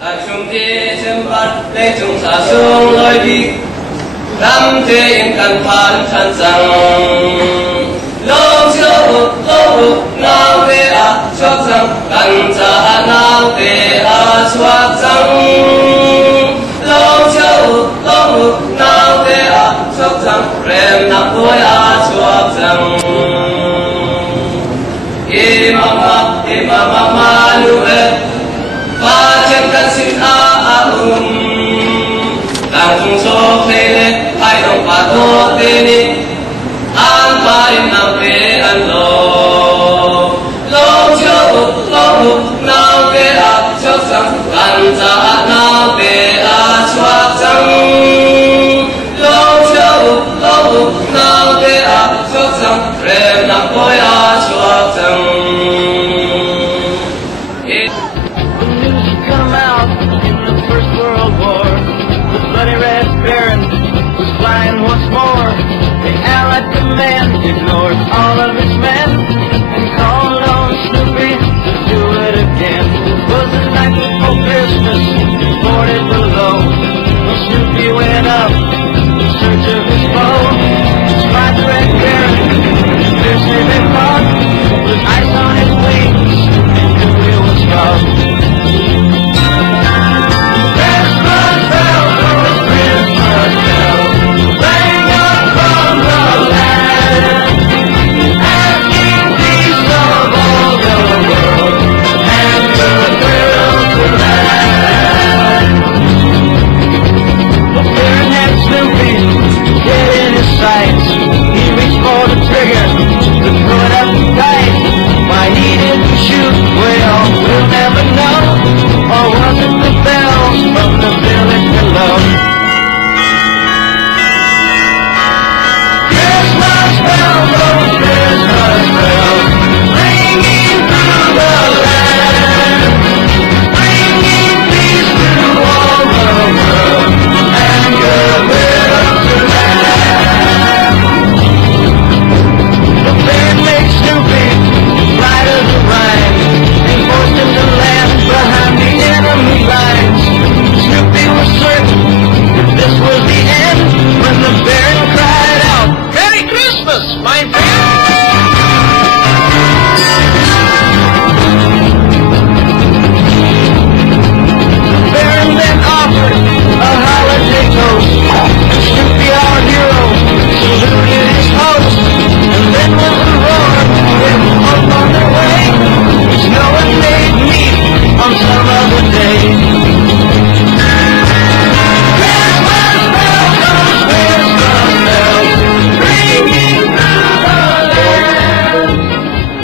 Chúng thế chân bắt lên chúng xa xuống lối đi năm thế in cần phán chân rằng lâu chưa nào về choác rằng cần trả nào về choác rằng lâu chưa nào về choác rằng rem nằm vui choác rằng Imam Manuel và chân căn xin càng tung số phê lên hai đồng bà tô tê ni an ba in nam về an lô lô chưa nào về choác rằng cần trả